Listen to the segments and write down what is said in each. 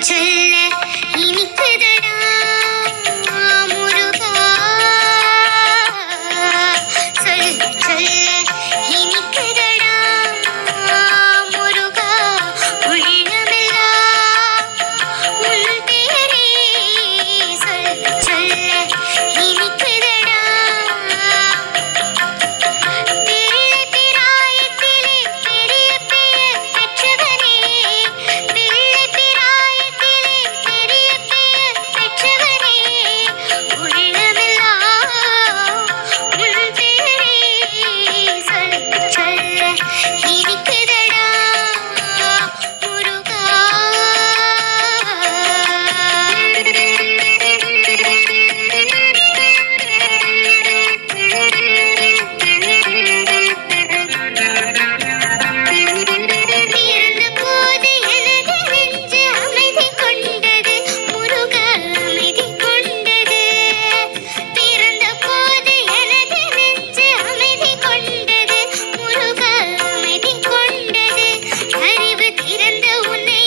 take இரண்டு உன்னை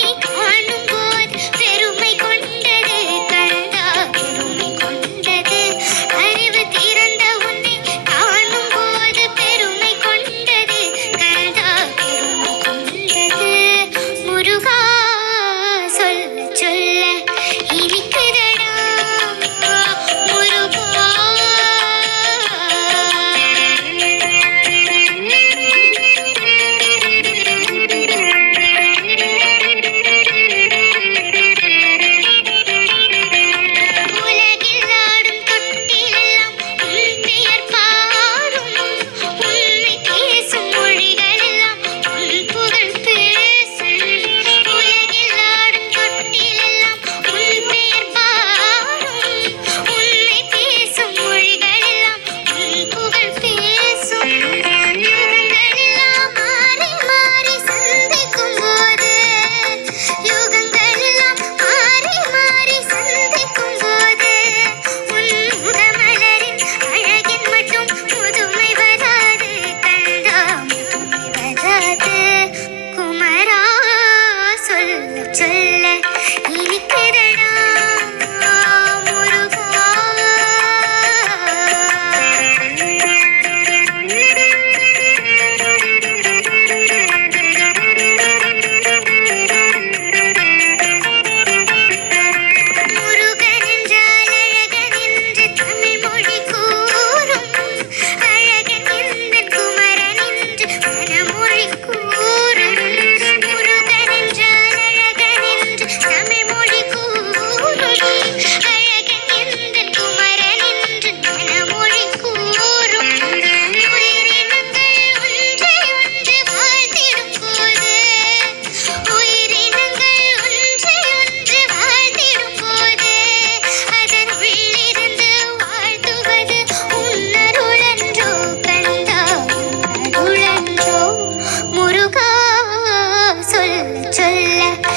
சொல்ல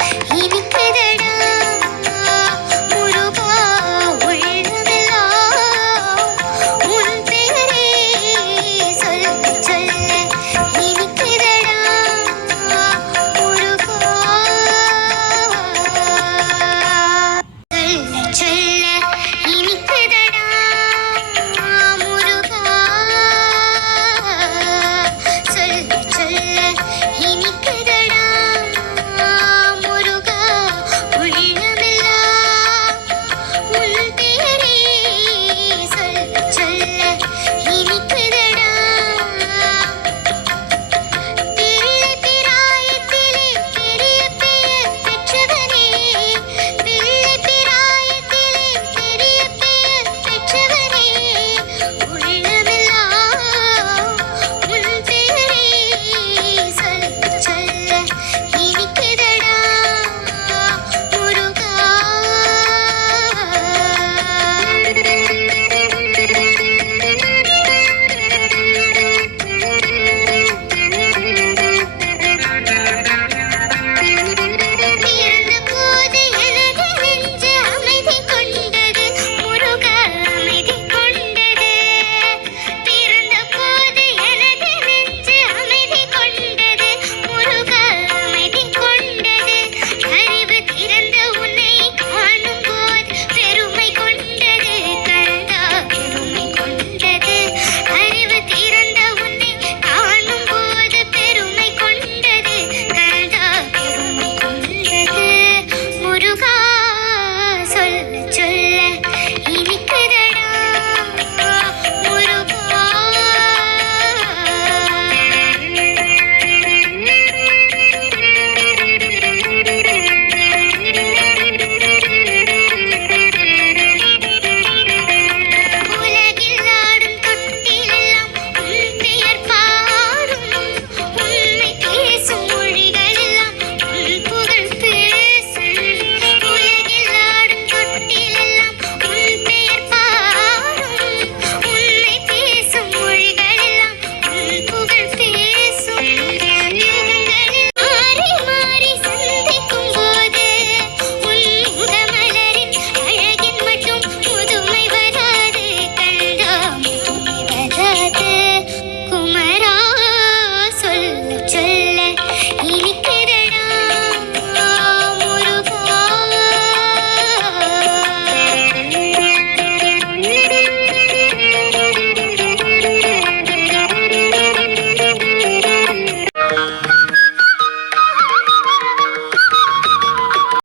goodness.